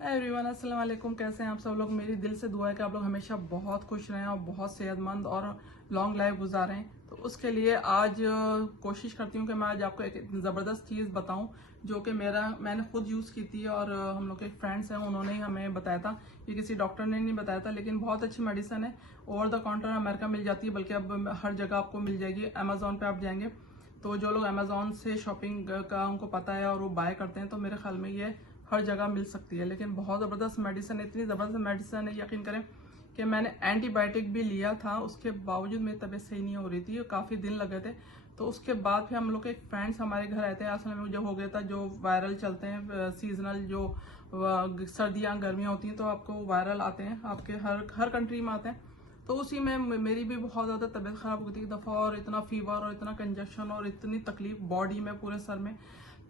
Everyone अस्सलाम वालेकुम। कैसे हैं आप सब लोग। मेरी दिल से दुआ है कि आप लोग हमेशा बहुत खुश रहें और बहुत सेहतमंद और लॉन्ग लाइफ गुजारें। तो उसके लिए आज कोशिश करती हूँ कि मैं आज आपको एक ज़बरदस्त चीज़ बताऊं जो कि मैंने खुद यूज़ की थी और हम लोग के फ्रेंड्स हैं उन्होंने ही हमें बताया था। ये किसी डॉक्टर ने नहीं बताया था, लेकिन बहुत अच्छी मेडिसिन है। ओवर द काउंटर अमेरिका मिल जाती है, बल्कि अब हर जगह आपको मिल जाएगी। अमेजोन पे आप जाएंगे तो जो लोग अमेजोन से शॉपिंग का उनको पता है और वो बाय करते हैं, तो मेरे ख्याल में ये हर जगह मिल सकती है। लेकिन बहुत ज़बरदस्त मेडिसिन है, इतनी ज़बरदस्त मेडिसिन है, यकीन करें कि मैंने एंटीबायोटिक भी लिया था, उसके बावजूद मेरी तबीयत सही नहीं हो रही थी, काफ़ी दिन लगे थे। तो उसके बाद फिर हम लोग के फ्रेंड्स हमारे घर आए थे। असल में जो हो गया था, जो वायरल चलते हैं सीजनल, जो सर्दियाँ गर्मियाँ होती हैं तो आपको वायरल आते हैं, आपके हर कंट्री में आते हैं। तो उसी में मेरी भी बहुत ज़्यादा तबीयत ख़राब हुई थी एक दफ़ा, और इतना फीवर और इतना कंजक्शन और इतनी तकलीफ बॉडी में, पूरे सर में,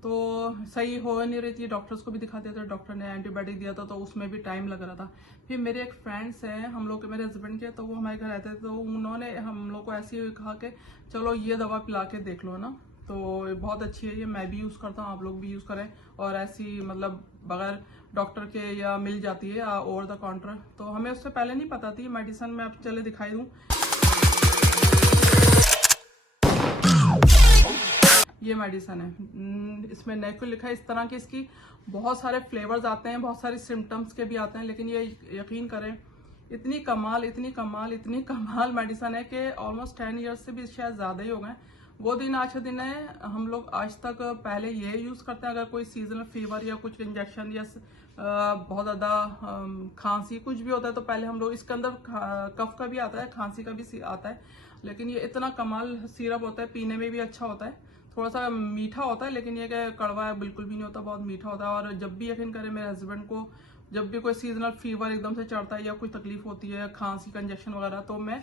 तो सही हो नहीं रही थी। डॉक्टर्स को भी दिखाते थे, डॉक्टर ने एंटीबायोटिक दिया था तो उसमें भी टाइम लग रहा था। फिर मेरे एक फ्रेंड्स हैं हम लोग के, मेरे हस्बैंड के, तो वो हमारे घर आए थे, तो उन्होंने हम लोग को ऐसे ही कहा कि चलो ये दवा पिला के देख लो ना। तो बहुत अच्छी है ये, मैं भी यूज़ करता हूँ, आप लोग भी यूज़ करें। और ऐसी मतलब बगैर डॉक्टर के या मिल जाती है ओवर द काउंटर, तो हमें उससे पहले नहीं पता थी मेडिसिन। मैं आप चले दिखाई दूँ, ये मेडिसन है। इसमें नेको लिखा है, इस तरह की इसकी बहुत सारे फ्लेवर्स आते हैं, बहुत सारे सिम्टम्स के भी आते हैं, लेकिन ये यकीन करें इतनी कमाल इतनी कमाल इतनी कमाल मेडिसन है कि ऑलमोस्ट 10 ईयर्स से भी शायद ज़्यादा ही हो गए। वो दिन आज का दिन है, हम लोग आज तक पहले ये यूज़ करते हैं। अगर कोई सीजनल फीवर या कुछ इंजेक्शन या बहुत ज़्यादा खांसी कुछ भी होता है, तो पहले हम लोग इसके अंदर कफ का भी आता है, खांसी का भी आता है। लेकिन ये इतना कमाल सिरप होता है, पीने में भी अच्छा होता है, थोड़ा सा मीठा होता है, लेकिन ये क्या कड़वा है बिल्कुल भी नहीं होता, बहुत मीठा होता है। और जब भी यकीन करें मेरे हस्बैंड को जब भी कोई सीजनल फीवर एकदम से चढ़ता है या कोई तकलीफ होती है, खांसी का इंजेक्शन वगैरह, तो मैं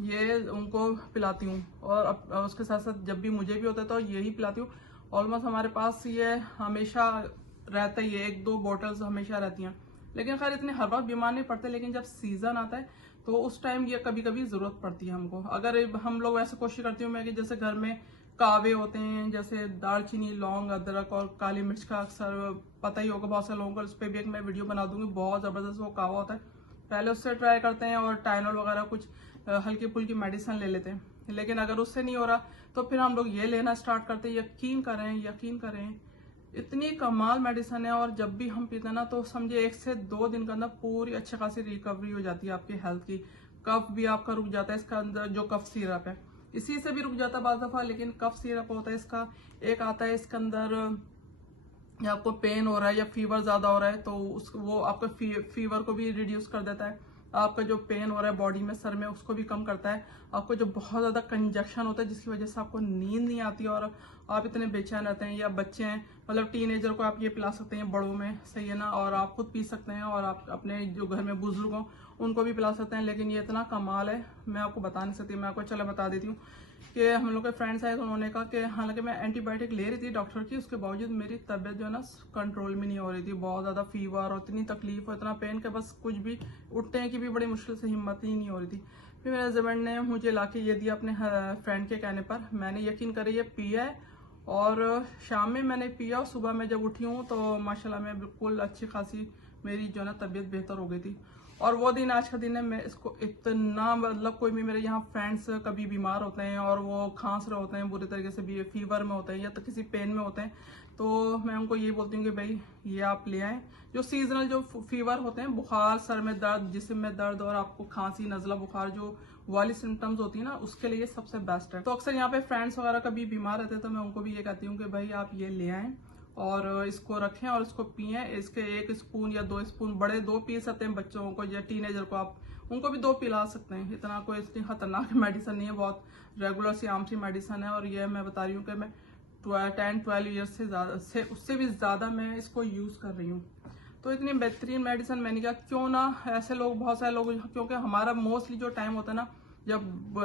ये उनको पिलाती हूँ। और उसके साथ साथ जब भी मुझे भी होता है तो यही पिलाती हूँ। ऑलमोस्ट हमारे पास ये हमेशा रहता ही है, 1-2 बॉटल्स हमेशा रहती हैं। लेकिन खैर इतने हर वक्त बीमार नहीं पड़ते, लेकिन जब सीजन आता है तो उस टाइम ये कभी कभी जरूरत पड़ती है हमको। अगर हम लोग ऐसे कोशिश करती हूँ मैं कि जैसे घर में कावे होते हैं, जैसे दालचीनी, लौंग, अदरक और काली मिर्च का, अक्सर पता ही होगा बहुत से लोगों को, उस पर भी एक मैं वीडियो बना दूंगी, बहुत ज़बरदस्त वो कावा होता है। पहले उससे ट्राई करते हैं और टाइनोल वगैरह कुछ हल्की फुल्की मेडिसिन ले लेते हैं। लेकिन अगर उससे नहीं हो रहा तो फिर हम लोग ये लेना स्टार्ट करते हैं। यकीन करें इतनी कमाल मेडिसिन है, और जब भी हम पीते हैं ना तो समझे 1 से 2 दिन के अंदर पूरी अच्छी खासी रिकवरी हो जाती है आपकी हेल्थ की। कफ भी आपका रुक जाता है, इसका अंदर जो कफ सिरप है इसी से भी रुक जाता है बाज़ दफ़ा। लेकिन कफ सिरप होता है इसका, एक आता है इसके अंदर, या आपको पेन हो रहा है या फीवर ज़्यादा हो रहा है तो वो आपका फीवर को भी रिड्यूस कर देता है। आपका जो पेन हो रहा है बॉडी में, सर में, उसको भी कम करता है। आपको जो बहुत ज़्यादा कंजक्शन होता है जिसकी वजह से आपको नींद नहीं आती और आप इतने बेचैन रहते हैं, या बच्चे हैं, मतलब टीनेजर को आप ये पिला सकते हैं, बड़ों में, सही है ना, और आप खुद पी सकते हैं, और आप अपने जो घर में बुजुर्ग हों उनको भी पिला सकते हैं। लेकिन ये इतना कमाल है, मैं आपको बता नहीं सकती। मैं आपको चलो बता देती हूँ कि हम लोग के फ्रेंड्स आए तो उन्होंने कहा कि हालांकि मैं एंटीबायोटिक ले रही थी डॉक्टर की, उसके बावजूद मेरी तबीयत जो है ना कंट्रोल में नहीं हो रही थी। बहुत ज़्यादा फीवर और इतनी तकलीफ और इतना पेन, के बस कुछ भी उठने की भी बड़ी मुश्किल से हिम्मत ही नहीं हो रही थी। फिर मेरे हस्बैंड ने मुझे लाके ये दिया अपने फ्रेंड के कहने पर। मैंने यकीन करे ये पिया है, और शाम में मैंने पिया और सुबह में जब उठी हूँ तो माशाल्लाह मैं बिल्कुल अच्छी खासी मेरी जो है ना तबीयत बेहतर हो गई थी। और वो दिन आज का दिन है। मैं इसको इतना, मतलब कोई भी मेरे यहाँ फ्रेंड्स कभी बीमार होते हैं और वो खांस रहे होते हैं बुरी तरीके से, भी फीवर में होते हैं या तो किसी पेन में होते हैं, तो मैं उनको ये बोलती हूँ कि भाई ये आप ले आएँ। जो सीजनल जो फीवर होते हैं, बुखार, सर में दर्द, जिस्म में दर्द और आपको खांसी, नज़ला बुखार, जो वाली सिम्टम्स होती है ना, उसके लिए सबसे बेस्ट है। तो अक्सर यहाँ पे फ्रेंड्स वगैरह कभी बीमार रहते हैं तो मैं उनको भी ये कहती हूँ कि भाई आप ये ले आएँ और इसको रखें और इसको पिए। इसके 1 स्पून या 2 स्पून, बड़े 2 पी सकते हैं, बच्चों को या टीनेजर को आप उनको भी 2 पिला सकते हैं। इतना कोई इतनी खतरनाक मेडिसिन नहीं है, बहुत रेगुलर सी आम सी मेडिसिन है। और ये मैं बता रही हूँ कि मैं 10-12 ईयर्स से ज़्यादा से उससे भी ज़्यादा मैं इसको यूज़ कर रही हूँ। तो इतनी बेहतरीन मेडिसिन, मैंने कहा क्यों ना ऐसे लोग, बहुत सारे लोग, क्योंकि हमारा मोस्टली जो टाइम होता है ना जब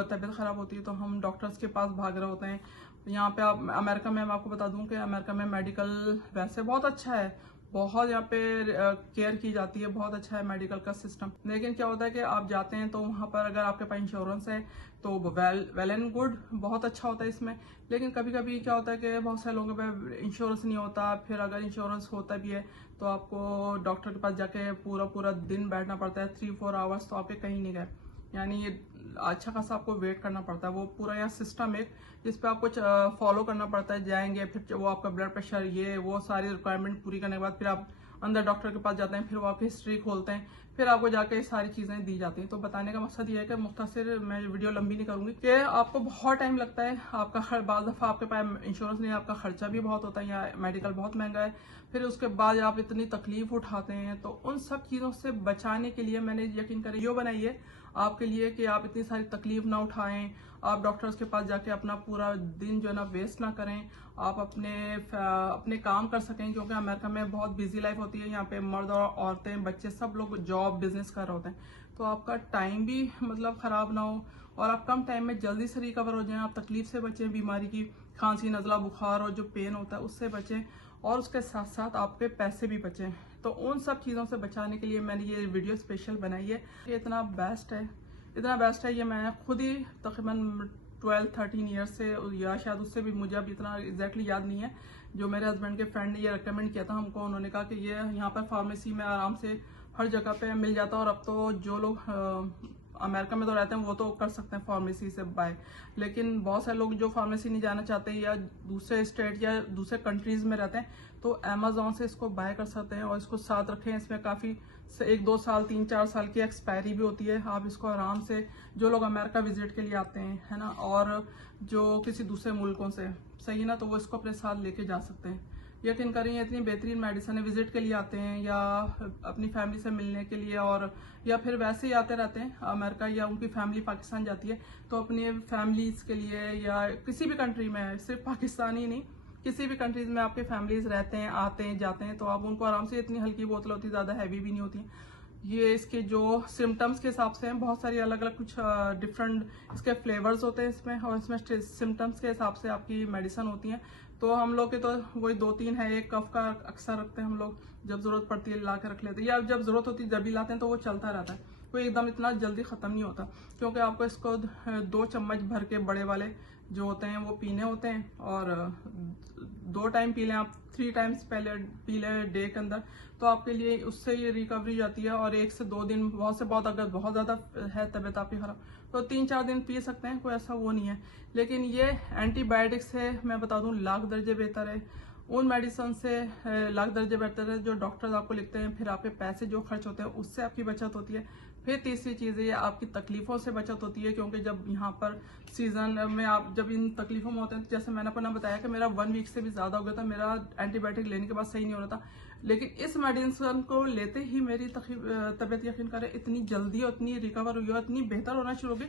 तबीयत ख़राब होती है तो हम डॉक्टर्स के पास भाग रहे होते हैं। यहाँ पे आप अमेरिका में, मैं आपको बता दूं कि अमेरिका में मेडिकल वैसे बहुत अच्छा है, बहुत यहाँ पे केयर की जाती है, बहुत अच्छा है मेडिकल का सिस्टम। लेकिन क्या होता है कि आप जाते हैं तो वहाँ पर अगर आपके पास इंश्योरेंस है तो वेल एंड गुड, बहुत अच्छा होता है इसमें। लेकिन कभी कभी क्या होता है कि बहुत सारे लोगों पे इंश्योरेंस नहीं होता, फिर अगर इंश्योरेंस होता भी है तो आपको डॉक्टर के पास जाके पूरा पूरा दिन बैठना पड़ता है, 3-4 आवर्स तो आपके कहीं नहीं गए, यानी ये अच्छा खासा आपको वेट करना पड़ता है। वो पूरा यहाँ सिस्टम एक जिस पे आपको फॉलो करना पड़ता है, जाएंगे फिर वो आपका ब्लड प्रेशर ये वो सारी रिक्वायरमेंट पूरी करने के बाद फिर आप अंदर डॉक्टर के पास जाते हैं, फिर वो आपकी हिस्ट्री खोलते हैं, फिर आपको जाके सारी चीजें दी जाती हैं। तो बताने का मकसद ये है कि मुख्तसर, मैं वीडियो लंबी नहीं करूंगी, कि आपको बहुत टाइम लगता है, आपका बाज़ दफा आपके पास इंश्योरेंस नहीं है, आपका खर्चा भी बहुत होता है, या मेडिकल बहुत महंगा है, फिर उसके बाद आप इतनी तकलीफ उठाते हैं। तो उन सब चीजों से बचाने के लिए मैंने यकीन करें वीडियो बनाई है आपके लिए कि आप इतनी सारी तकलीफ ना उठाएं, आप डॉक्टर्स के पास जाके अपना पूरा दिन जो है ना वेस्ट ना करें, आप अपने काम कर सकें, क्योंकि अमेरिका में बहुत बिजी लाइफ होती है। यहाँ पे मर्द और औरतें बच्चे सब लोग जॉब बिजनेस कर रहे होते हैं, तो आपका टाइम भी मतलब खराब ना हो और आप कम टाइम में जल्दी से रिकवर हो जाएं, आप तकलीफ से बचें, बीमारी की खांसी नजला बुखार और जो पेन होता है उससे बचें, और उसके साथ साथ आपके पैसे भी बचें। तो उन सब चीज़ों से बचाने के लिए मैंने ये वीडियो स्पेशल बनाई है। ये इतना बेस्ट है, ये मैं खुद ही तकरीबन 12-13 ईयर्स से, या शायद उससे भी, मुझे अब इतना एग्जैक्टली याद नहीं है, जो मेरे हस्बैंड के फ्रेंड ने ये रिकमेंड किया था हमको। उन्होंने कहा कि ये यहाँ पर फार्मेसी में आराम से हर जगह पे मिल जाता है, और अब तो जो लोग अमेरिका में तो रहते हैं वो तो कर सकते हैं फार्मेसी से बाय, लेकिन बहुत सारे लोग जो फार्मेसी नहीं जाना चाहते या दूसरे स्टेट या दूसरे कंट्रीज में रहते हैं तो अमेजोन से इसको बाय कर सकते हैं। और इसको साथ रखें, इसमें काफ़ी 1-2 साल 3-4 साल की एक्सपायरी भी होती है। आप इसको आराम से, जो लोग अमेरिका विजिट के लिए आते हैं है ना, और जो किसी दूसरे मुल्कों से, सही है ना, तो वो इसको अपने साथ लेके जा सकते हैं। यकीन करें इतनी बेहतरीन मेडिसिन है, विजिट के लिए आते हैं या अपनी फैमिली से मिलने के लिए, और या फिर वैसे ही आते रहते हैं अमेरिका, या उनकी फैमिली पाकिस्तान जाती है तो अपनी फैमिलीज के लिए, या किसी भी कंट्री में, सिर्फ पाकिस्तान ही नहीं, किसी भी कंट्रीज में आपके फैमिलीज रहते हैं, आते हैं जाते हैं, तो आप उनको आराम से, इतनी हल्की बोतल होती है, ज़्यादा हैवी भी नहीं होती। ये इसके जो सिम्टम्स के हिसाब से हैं, बहुत सारी अलग अलग कुछ डिफरेंट इसके फ्लेवर्स होते हैं इसमें, और इसमें सिम्टम्स के हिसाब से आपकी मेडिसिन होती है। तो हम लोग के तो वही 2-3 है, एक कफ का अक्सर रखते हैं हम लोग, जब जरूरत पड़ती है ला के रख लेते हैं, या जब जरूरत होती है जब भी लाते हैं, तो वो चलता रहता है, कोई एकदम इतना जल्दी खत्म नहीं होता, क्योंकि आपको इसको 2 चम्मच भर के बड़े वाले जो होते हैं वो पीने होते हैं, और 2 टाइम पी लें आप, 3 टाइम्स पहले पी लें डे के अंदर, तो आपके लिए उससे ये रिकवरी जाती है। और 1 से 2 दिन, बहुत से बहुत, अगर बहुत ज्यादा है तबीयत आपकी खराब तो 3-4 दिन पी सकते हैं, कोई ऐसा वो नहीं है। लेकिन ये एंटीबायोटिक से मैं बता दूं लाख दर्जे बेहतर है, उन मेडिसिन से लाख दर्जे बेहतर है जो डॉक्टर्स आपको लिखते हैं। फिर आपके पैसे जो खर्च होते हैं उससे आपकी बचत होती है। फिर तीसरी चीज़ ये आपकी तकलीफों से बचत होती है, क्योंकि जब यहाँ पर सीजन में आप जब इन तकलीफों में होते हैं, जैसे मैंने अपना बताया कि मेरा 1 वीक से भी ज्यादा हो गया था, मेरा एंटीबायोटिक लेने के बाद सही नहीं हो रहा था, लेकिन इस मेडिसिन को लेते ही मेरी तबीयत यकीन करें इतनी जल्दी और इतनी रिकवर हुई और इतनी बेहतर होना शुरू हो गई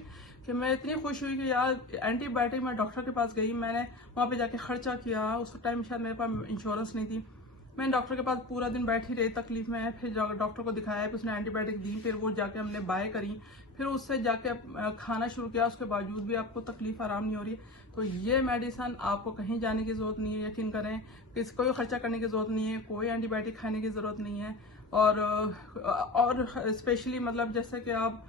कि मैं इतनी खुश हुई कि यार एंटीबायोटिक, मैं डॉक्टर के पास गई, मैंने वहाँ पे जाके खर्चा किया, उस टाइम शायद मेरे पास इंश्योरेंस नहीं थी, मैं डॉक्टर के पास पूरा दिन बैठी रही तकलीफ में, फिर डॉक्टर को दिखाया, फिर उसने एंटीबायोटिक दी, फिर वो जाके हमने बाय करी, फिर उससे जाके खाना शुरू किया, उसके बावजूद भी आपको तकलीफ आराम नहीं हो रही है। तो ये मेडिसिन आपको कहीं जाने की जरूरत नहीं है, यकीन करें, कोई खर्चा करने की जरूरत नहीं है, कोई एंटीबायोटिक खाने की जरूरत नहीं है। और स्पेशली मतलब जैसे कि आप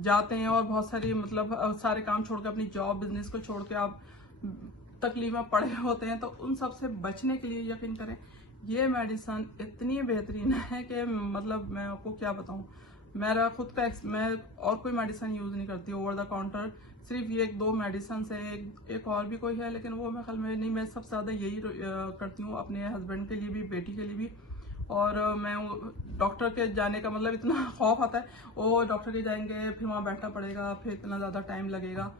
जाते हैं और बहुत सारी मतलब सारे काम छोड़ के, अपनी जॉब बिजनेस को छोड़ के आप तकलीफ में पड़े होते हैं, तो उन सब से बचने के लिए यकीन करें ये मेडिसिन इतनी बेहतरीन है कि मतलब मैं आपको क्या बताऊं। मेरा खुद का मैं और कोई मेडिसिन यूज नहीं करती ओवर द काउंटर, सिर्फ ये 1-2 मेडिसिन है, एक और भी कोई है, लेकिन वो मैं ख्याल में नहीं, मैं सबसे ज्यादा यही करती हूँ अपने हस्बैंड के लिए भी, बेटी के लिए भी। और मैं डॉक्टर के जाने का मतलब इतना खौफ आता है, वो डॉक्टर के जाएंगे, फिर वहाँ बैठना पड़ेगा, फिर इतना ज्यादा टाइम लगेगा।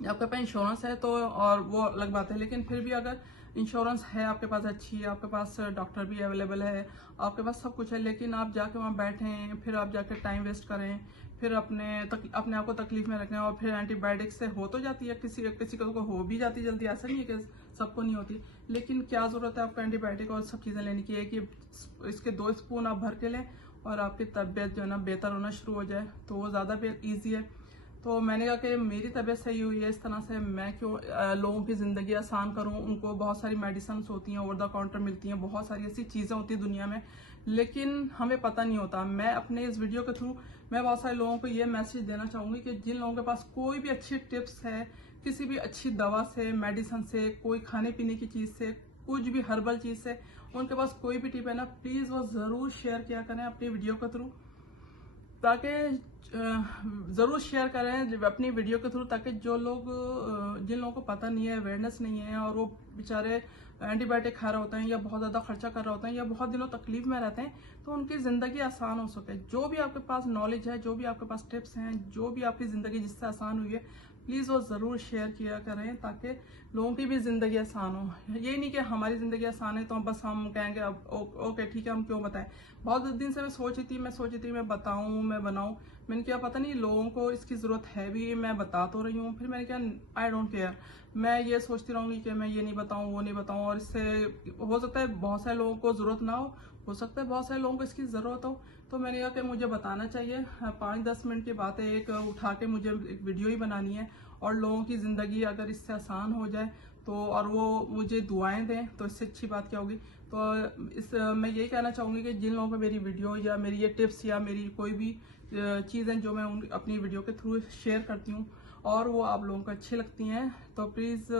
आपके पास इंश्योरेंस है तो और वो अलग बात है, लेकिन फिर भी अगर इंश्योरेंस है आपके पास अच्छी है, आपके पास डॉक्टर भी अवेलेबल है, आपके पास सब कुछ है, लेकिन आप जाके वहाँ बैठें, फिर आप जाके टाइम वेस्ट करें, फिर अपने आप को तकलीफ में रखें, और फिर एंटीबायोटिक से हो तो जाती है, किसी को हो भी जाती है जल्दी, ऐसा नहीं है कि सबको नहीं होती, लेकिन क्या जरूरत है आपको एंटीबायोटिक और सब चीजें लेने की है कि इसके 2 स्पून आप भर के लें और आपकी तबीयत जो है ना बेहतर होना शुरू हो जाए, तो वो ज्यादा ईजी है। तो मैंने कहा कि मेरी तबीयत सही हुई है इस तरह से, मैं क्यों लोगों की ज़िंदगी आसान करूं। उनको बहुत सारी मेडिसिन होती हैं, ओवर द काउंटर मिलती हैं, बहुत सारी ऐसी चीज़ें होती हैं दुनिया में, लेकिन हमें पता नहीं होता। मैं अपने इस वीडियो के थ्रू मैं बहुत सारे लोगों को ये मैसेज देना चाहूँगी कि जिन लोगों के पास कोई भी अच्छी टिप्स है, किसी भी अच्छी दवा से, मेडिसिन से, कोई खाने पीने की चीज़ से, कुछ भी हर्बल चीज़ से उनके पास कोई भी टिप है ना, प्लीज़ वो ज़रूर शेयर किया करें अपनी वीडियो के थ्रू, ताकि ज़रूर शेयर करें अपनी वीडियो के थ्रू, ताकि जो लोग जिन लोगों को पता नहीं है, अवेयरनेस नहीं है, और वो बेचारे एंटीबायोटिक खा रहे होते हैं या बहुत ज़्यादा खर्चा कर रहे होते हैं या बहुत दिनों तकलीफ में रहते हैं, तो उनकी ज़िंदगी आसान हो सके। जो भी आपके पास नॉलेज है, जो भी आपके पास टिप्स हैं, जो भी आपकी ज़िंदगी जिससे आसान हुई है, प्लीज़ वो ज़रूर शेयर किया करें, ताकि लोगों की भी ज़िंदगी आसान हो। ये नहीं कि हमारी ज़िंदगी आसान है तो बस हम कहेंगे अब ओके ठीक है, हम क्यों बताएं। बहुत दिन से मैं सोची थी मैं बताऊं, मैं बनाऊं। मैंने क्या पता नहीं लोगों को इसकी ज़रूरत है भी, मैं बता तो रही हूँ। फिर मैंने क्या, आई डोंट केयर, मैं ये सोचती रहूँगी कि मैं ये नहीं बताऊँ, वो नहीं बताऊँ, और इससे हो सकता है बहुत सारे लोगों को ज़रूरत ना हो सकता है बहुत सारे लोगों को इसकी ज़रूरत हो। तो मैंने कहा कि मुझे बताना चाहिए। 5-10 मिनट की बात है, एक उठा के मुझे एक वीडियो ही बनानी है, और लोगों की ज़िंदगी अगर इससे आसान हो जाए तो, और वो मुझे दुआएं दें, तो इससे अच्छी बात क्या होगी। तो मैं यही कहना चाहूँगी कि जिन लोगों को मेरी वीडियो या मेरी ये टिप्स या मेरी कोई भी चीज़ें जो मैं अपनी वीडियो के थ्रू शेयर करती हूँ और वो आप लोगों को अच्छी लगती हैं, तो प्लीज़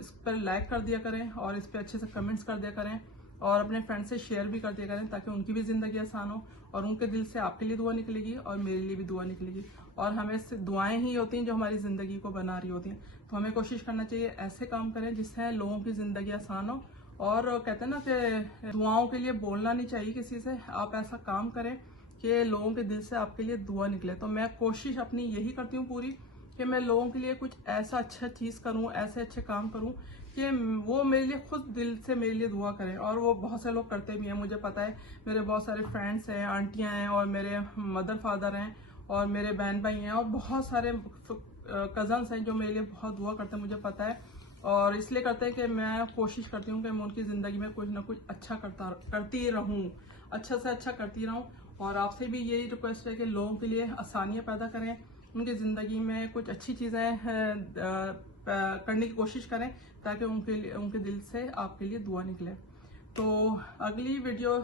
इस पर लाइक कर दिया करें और इस पर अच्छे से कमेंट्स कर दिया करें, और अपने फ्रेंड से शेयर भी कर दिया करें, ताकि उनकी भी ज़िंदगी आसान हो, और उनके दिल से आपके लिए दुआ निकलेगी और मेरे लिए भी दुआ निकलेगी। और हमें दुआएं ही होती हैं जो हमारी ज़िंदगी को बना रही होती हैं। तो हमें कोशिश करना चाहिए ऐसे काम करें जिससे लोगों की ज़िंदगी आसान हो। और कहते हैं ना कि दुआओं के लिए बोलना नहीं चाहिए किसी से, आप ऐसा काम करें कि लोगों के दिल से आपके लिए दुआ निकले। तो मैं कोशिश अपनी यही करती हूँ पूरी, कि मैं लोगों के लिए कुछ ऐसा अच्छा चीज़ करूँ, ऐसे अच्छे काम करूँ कि वो मेरे लिए खुद दिल से मेरे लिए दुआ करें। और वो बहुत से लोग करते भी हैं, मुझे पता है। मेरे बहुत सारे फ्रेंड्स हैं, आंटियां हैं, और मेरे मदर फादर हैं, और मेरे बहन भाई हैं, और बहुत सारे कजन्स हैं जो मेरे लिए बहुत दुआ करते हैं, मुझे पता है। और इसलिए करते हैं कि मैं कोशिश करती हूँ कि मैं उनकी ज़िंदगी में कुछ ना कुछ अच्छा करती रहूँ, अच्छा से अच्छा करती रहूँ। और आपसे भी यही रिक्वेस्ट है कि लोगों के लिए आसानियाँ पैदा करें, उनकी ज़िंदगी में कुछ अच्छी चीज़ें करने की कोशिश करें, ताकि उनके दिल से आपके लिए दुआ निकले। तो अगली वीडियो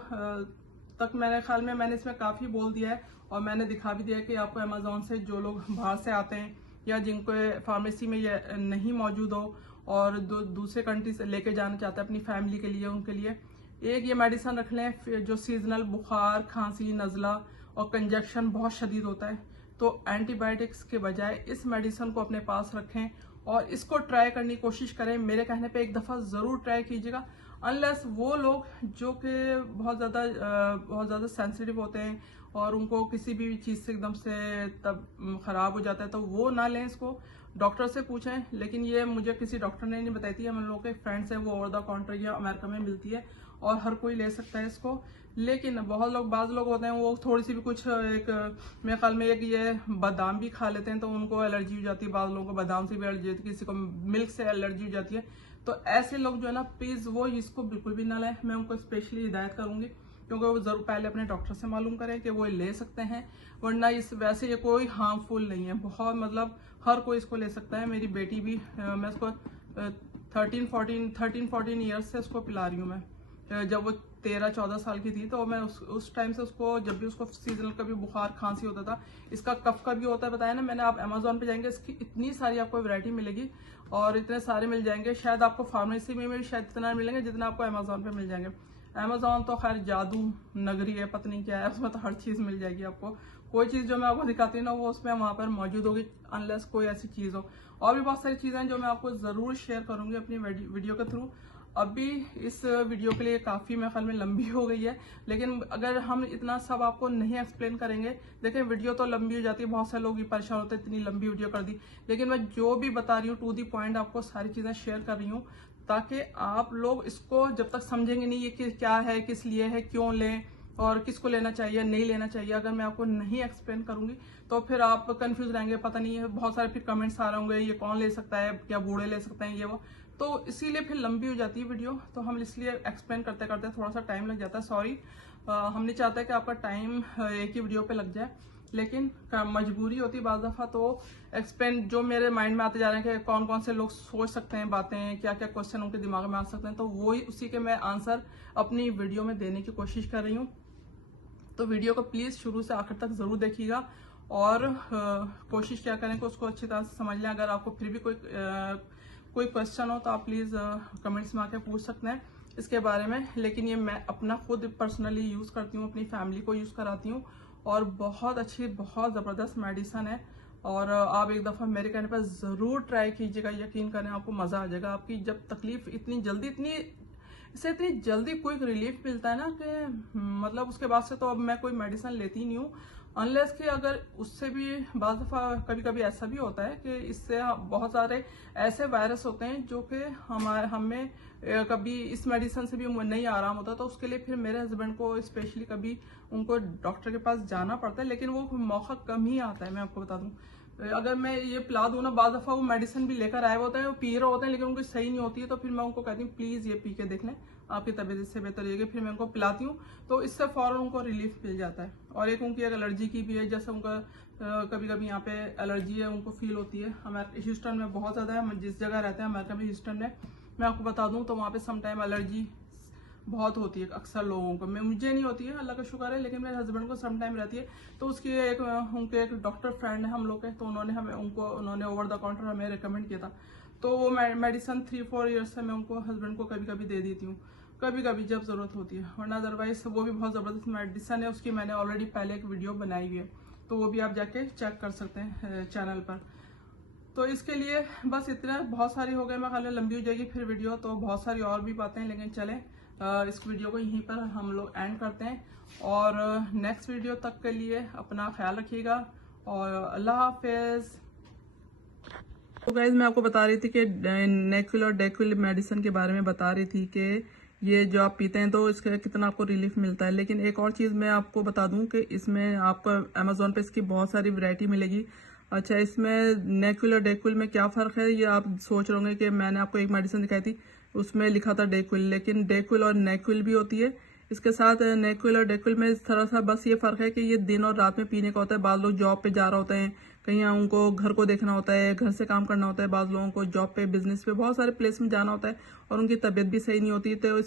तक मेरे ख्याल में मैंने इसमें काफ़ी बोल दिया है, और मैंने दिखा भी दिया है कि आपको अमेज़ॉन से जो लोग बाहर से आते हैं या जिनको फार्मेसी में ये नहीं मौजूद हो और दूसरे कंट्री से लेके जाना चाहते हैं अपनी फैमिली के लिए, उनके लिए एक ये मेडिसिन रख लें जो सीजनल बुखार, खांसी, नज़ला और कंजक्शन बहुत शदीद होता है। तो एंटीबायोटिक्स के बजाय इस मेडिसिन को अपने पास रखें और इसको ट्राई करने की कोशिश करें। मेरे कहने पे एक दफ़ा ज़रूर ट्राई कीजिएगा, अनलेस वो लोग जो कि बहुत ज़्यादा सेंसिटिव होते हैं और उनको किसी भी चीज़ से एकदम से तब ख़राब हो जाता है, तो वो ना लें इसको, डॉक्टर से पूछें। लेकिन ये मुझे किसी डॉक्टर ने नहीं बताई थी, हम लोगों के फ्रेंड्स हैं, वो ओवर द काउंटर या अमेरिका में मिलती है और हर कोई ले सकता है इसको। लेकिन बाज़ लोग होते हैं वो थोड़ी सी भी कुछ मेरे ख्याल में एक ये बादाम भी खा लेते हैं तो उनको एलर्जी हो जाती है, बाज़ लोगों को बादाम से भी एलर्जी होती है, किसी को मिल्क से एलर्जी हो जाती है। तो ऐसे लोग जो है ना, प्लीज़ वो इसको बिल्कुल भी ना लें। मैं उनको स्पेशली हिदायत करूंगी, क्योंकि वो ज़रूर पहले अपने डॉक्टर से मालूम करें कि वो ले सकते हैं, वरना वैसे ये कोई हार्मफुल नहीं है, बहुत मतलब हर कोई इसको ले सकता है। मेरी बेटी भी मैं इसको 13-14 ईयर्स से उसको पिला रही हूँ मैं। जब वो 13-14 साल की थी तो मैं उस टाइम से उसको, जब भी उसको सीजनल कभी बुखार खांसी होता था, इसका कफ का भी होता है, बताया ना मैंने। आप अमेजोन पे जाएंगे, इसकी इतनी सारी आपको वैरायटी मिलेगी और इतने सारे मिल जाएंगे, शायद आपको फार्मेसी में भी शायद इतना मिलेंगे जितना आपको अमेजोन पे मिल जाएंगे। अमेजोन तो खैर जादू नगरी है, पता नहीं क्या है, उसमें तो हर चीज़ मिल जाएगी आपको। कोई चीज़ जो मैं आपको दिखाती हूँ ना, वो उसमें वहाँ पर मौजूद होगी, अनलेस कोई ऐसी चीज़ हो। और भी बहुत सारी चीज़ें जो मैं आपको ज़रूर शेयर करूँगी अपनी वीडियो के थ्रू। अभी इस वीडियो के लिए काफ़ी मेरे ख्याल में लंबी हो गई है, लेकिन अगर हम इतना सब आपको नहीं एक्सप्लेन करेंगे, देखें वीडियो तो लंबी हो जाती है, बहुत सारे लोग भी परेशान होते हैं इतनी लंबी वीडियो कर दी। लेकिन मैं जो भी बता रही हूँ टू दी पॉइंट आपको सारी चीज़ें शेयर कर रही हूँ, ताकि आप लोग इसको जब तक समझेंगे नहीं ये क्या है, किस लिए है, क्यों लें और किसको लेना चाहिए नहीं लेना चाहिए, अगर मैं आपको नहीं एक्सप्लेन करूंगी तो फिर आप कंफ्यूज रहेंगे, पता नहीं है, बहुत सारे फिर कमेंट्स आ रहे होंगे ये कौन ले सकता है, क्या बूढ़े ले सकते हैं, ये वो। तो इसीलिए फिर लंबी हो जाती है वीडियो, तो हम इसलिए एक्सप्लेन करते करते थोड़ा सा टाइम लग जाता है, सॉरी। हम नहीं चाहते कि आपका टाइम एक ही वीडियो पे लग जाए। लेकिन मजबूरी होती है बाज़ दफ़ा, तो एक्सप्लेन जो मेरे माइंड में आते जा रहे हैं कि कौन कौन से लोग सोच सकते हैं बातें, क्या क्या क्वेश्चन उनके दिमाग में आ सकते हैं, तो वही उसी के मैं आंसर अपनी वीडियो में देने की कोशिश कर रही हूँ। तो वीडियो को प्लीज़ शुरू से आखिर तक ज़रूर देखिएगा और कोशिश क्या करें कि उसको अच्छी तरह से समझ लें। अगर आपको फिर भी कोई क्वेश्चन हो तो आप प्लीज़ कमेंट्स में आके पूछ सकते हैं इसके बारे में। लेकिन ये मैं अपना खुद पर्सनली यूज़ करती हूँ, अपनी फैमिली को यूज़ कराती हूँ और बहुत अच्छी, बहुत ज़बरदस्त मेडिसन है। और आप एक दफ़ा मेरे कहने पर ज़रूर ट्राई कीजिएगा, यकीन करें आपको मज़ा आ जाएगा। आपकी जब तकलीफ इतनी जल्दी क्विक रिलीफ मिलता है ना कि मतलब उसके बाद से तो अब मैं कोई मेडिसिन लेती नहीं हूँ, अनलेस कि अगर उससे भी बाज़ दफ़ा कभी कभी ऐसा भी होता है कि इससे बहुत सारे ऐसे वायरस होते हैं जो कि हमें कभी इस मेडिसिन से भी नहीं आराम होता, तो उसके लिए फिर मेरे हस्बैंड को स्पेशली कभी उनको डॉक्टर के पास जाना पड़ता है। लेकिन वो मौका कम ही आता है, मैं आपको बता दूं। अगर मैं ये पिला दूं ना, बाज़ दफ़ा वो मेडिसिन भी लेकर आए होते हैं, वो पी रहे होते हैं लेकिन उनको सही नहीं होती है, तो फिर मैं उनको कहती हूँ प्लीज़ ये पी के देख लें, आपकी तबीयत इससे बेहतर होगी। फिर मैं उनको पिलाती हूँ तो इससे फ़ौरन उनको रिलीफ मिल जाता है। और एक उनकी एक एलर्जी की भी है, जैसे उनका कभी कभी यहाँ पे एलर्जी है, उनको फील होती है। हमारे ह्यूस्टन में बहुत ज़्यादा है, जिस जगह रहते हैं अमेरिका में ह्यूस्टन में, मैं आपको बता दूँ तो वहाँ पे समटाइम एलर्जी बहुत होती है अक्सर लोगों को। मुझे नहीं होती है, अल्लाह का शुक्र है, लेकिन मेरे हस्बैंड को सम टाइम रहती है। तो उसकी उनके एक डॉक्टर फ्रेंड है हम लोग के, तो उन्होंने ओवर द काउंटर हमें रिकमेंड किया था। तो वो मेडिसिन 3-4 ईयर्स से मैं उनको हस्बैंड को कभी कभी दे देती हूँ, कभी कभी जब ज़रूरत होती है, वरना अदरवाइज वो भी बहुत ज़बरदस्त मेडिसिन है। उसकी मैंने ऑलरेडी पहले एक वीडियो बनाई हुई है, तो वो भी आप जाके चेक कर सकते हैं चैनल पर। तो इसके लिए बस इतना, बहुत सारी हो गई, मैं ख्याल लंबी हो जाएगी फिर वीडियो, तो बहुत सारी और भी बातें, लेकिन चलें इस वीडियो को यहीं पर हम लोग एंड करते हैं। और नेक्स्ट वीडियो तक के लिए अपना ख्याल रखिएगा और अल्लाह हाफिज़। तो गाइज मैं आपको बता रही थी कि नेक्विल और डेक्विल मेडिसिन के बारे में बता रही थी कि ये जो आप पीते हैं तो इसका कितना आपको रिलीफ मिलता है। लेकिन एक और चीज़ मैं आपको बता दूं कि इसमें आपको अमेजोन पे इसकी बहुत सारी वैरायटी मिलेगी। अच्छा, इसमें नेक्विल और डेक्विल में क्या फ़र्क है, ये आप सोच रहे होंगे कि मैंने आपको एक मेडिसिन दिखाई थी उसमें लिखा था डेक्विल, लेकिन डेक्विल और नेक्विल भी होती है। इसके साथ नेक्विल और डेक्विल में थोड़ा सा बस ये फ़र्क है कि ये दिन और रात में पीने का होता है। बाद लोग जॉब पे जा रहे होते हैं, कहीं उनको घर को देखना होता है, घर से काम करना होता है, बाद लोगों को जॉब पे, बिजनेस पे, बहुत सारे प्लेस में जाना होता है और उनकी तबीयत भी सही नहीं होती, तो या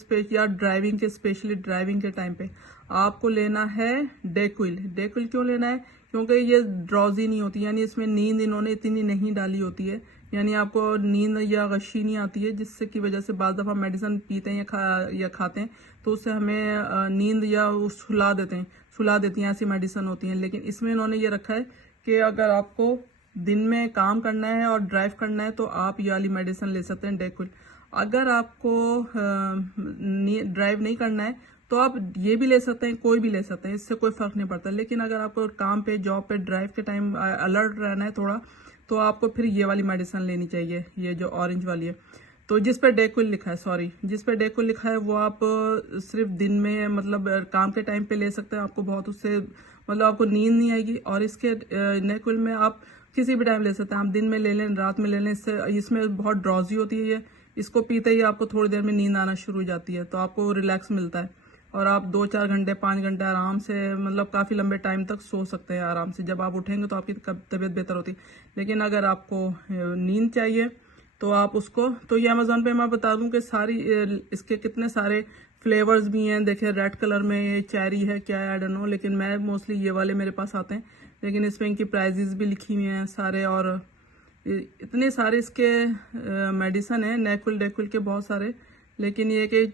स्पेशली ड्राइविंग के टाइम पे आपको लेना है डेक्विल। डेक्विल क्यों लेना है? क्योंकि ये ड्रॉजी नहीं होती, यानी इसमें नींद इन्होंने इतनी नहीं डाली होती है, यानी आपको नींद या गशी नहीं आती है, जिससे की वजह से बाज़ दफ़ा मेडिसिन पीते हैं या खाते हैं तो उससे हमें नींद या सुला देती हैं, ऐसी मेडिसिन होती हैं। लेकिन इसमें इन्होंने ये रखा है कि अगर आपको दिन में काम करना है और ड्राइव करना है तो आप ये वाली मेडिसिन ले सकते हैं डेक्विल। अगर आपको ड्राइव नहीं करना है तो आप ये भी ले सकते हैं, कोई भी ले सकते हैं, इससे कोई फर्क नहीं पड़ता। लेकिन अगर आपको काम पे, जॉब पे, ड्राइव के टाइम अलर्ट रहना है थोड़ा, तो आपको फिर ये वाली मेडिसिन लेनी चाहिए, ये जो ऑरेंज वाली है। तो जिस पे डेक्विल लिखा है, जिस पे डेक्विल लिखा है वो आप सिर्फ दिन में, मतलब काम के टाइम पे ले सकते हैं। आपको बहुत उससे मतलब आपको नींद नहीं आएगी। और इसके नेक्विल में आप किसी भी टाइम ले सकते हैं, आप दिन में ले लें, रात में ले लें। इसमें बहुत ड्रॉजी होती है, ये इसको पीते ही आपको थोड़ी देर में नींद आना शुरू हो जाती है, तो आपको रिलैक्स मिलता है और आप 2-4 घंटे, 5 घंटे आराम से, मतलब काफ़ी लंबे टाइम तक सो सकते हैं आराम से। जब आप उठेंगे तो आपकी तबीयत बेहतर होती है। लेकिन अगर आपको नींद चाहिए तो आप उसको, तो ये अमेजोन पे मैं बता दूं कि सारी इसके कितने सारे फ्लेवर्स भी हैं। देखिए रेड कलर में ये चेरी है, क्या है आई डोंट नो, लेकिन मैं मोस्टली ये वाले मेरे पास आते हैं। लेकिन इसमें इनकी प्राइजेस भी लिखी हुई हैं सारे, और इतने सारे इसके मेडिसिन है नेक्विल डेक्विल के बहुत सारे। लेकिन ये कि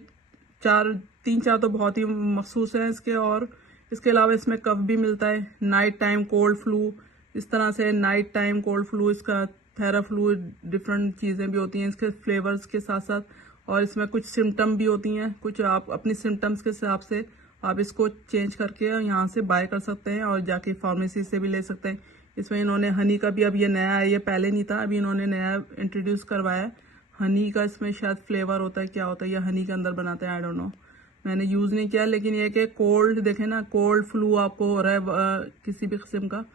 3-4 तो बहुत ही मखसूस हैं इसके। और इसके अलावा इसमें कफ भी मिलता है, नाइट टाइम कोल्ड फ्लू, इस तरह से नाइट टाइम कोल्ड फ्लू, इसका थेराफ्लू, डिफरेंट चीज़ें भी होती हैं इसके फ्लेवर्स के साथ साथ। और इसमें कुछ सिम्टम भी होती हैं, कुछ आप अपनी सिम्टम्स के हिसाब से आप इसको चेंज करके यहाँ से बाय कर सकते हैं और जाके फार्मेसी से भी ले सकते हैं। इसमें इन्होंने हनी का भी, अब ये नया है, ये पहले नहीं था, अभी इन्होंने नया इंट्रोड्यूस करवाया है हनी का। इसमें शायद फ्लेवर होता है, क्या होता है, या हनी के अंदर बनाते हैं, आई डोंट नो, मैंने यूज़ नहीं किया। लेकिन ये कि कोल्ड, देखें ना, कोल्ड फ्लू आपको हो रहा है किसी भी किस्म का,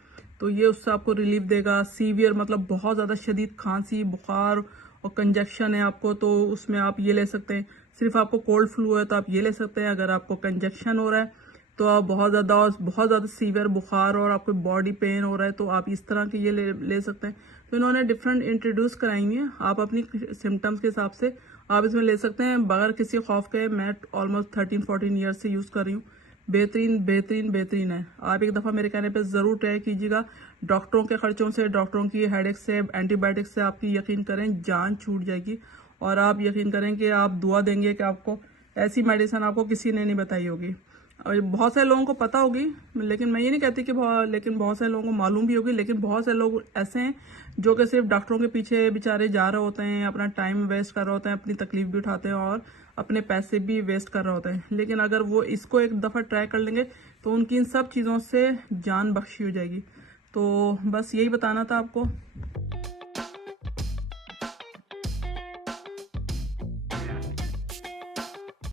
तो ये उससे आपको रिलीफ देगा। सीवियर मतलब बहुत ज़्यादा शदीद खांसी, बुखार और कंजक्शन है आपको, तो उसमें आप ये ले सकते हैं। सिर्फ आपको कोल्ड फ्लू है तो आप ये ले सकते हैं। अगर आपको कंजक्शन हो रहा है तो आप बहुत ज़्यादा सीवियर बुखार और आपको बॉडी पेन हो रहा है तो आप इस तरह के ये ले सकते हैं। तो इन्होंने डिफरेंट इंट्रोड्यूस कराई हुई है, आप अपनी सिम्टम्स के हिसाब से आप इसमें ले सकते हैं बगैर किसी खौफ के। मैं ऑलमोस्ट 13-14 ईयर्स से यूज़ कर रही हूँ। बेहतरीन है। आप एक दफ़ा मेरे कहने पे ज़रूर ट्राई कीजिएगा। डॉक्टरों के खर्चों से, डॉक्टरों की हेडेक से, एंटीबायोटिक से आपकी यकीन करें जान छूट जाएगी। और आप यकीन करें कि आप दुआ देंगे कि आपको ऐसी मेडिसिन आपको किसी ने नहीं बताई होगी। और बहुत सारे लोगों को पता होगी, लेकिन मैं ये नहीं कहती कि लेकिन बहुत सारे लोगों को मालूम भी होगी। लेकिन बहुत सारे लोग ऐसे हैं जो कि सिर्फ डॉक्टरों के पीछे बेचारे जा रहे होते हैं, अपना टाइम वेस्ट कर रहे होते हैं, अपनी तकलीफ भी उठाते हैं और अपने पैसे भी वेस्ट कर रहे होते हैं। लेकिन अगर वो इसको एक दफ़ा ट्राई कर लेंगे तो उनकी इन सब चीज़ों से जान बख्शी हो जाएगी। तो बस यही बताना था आपको।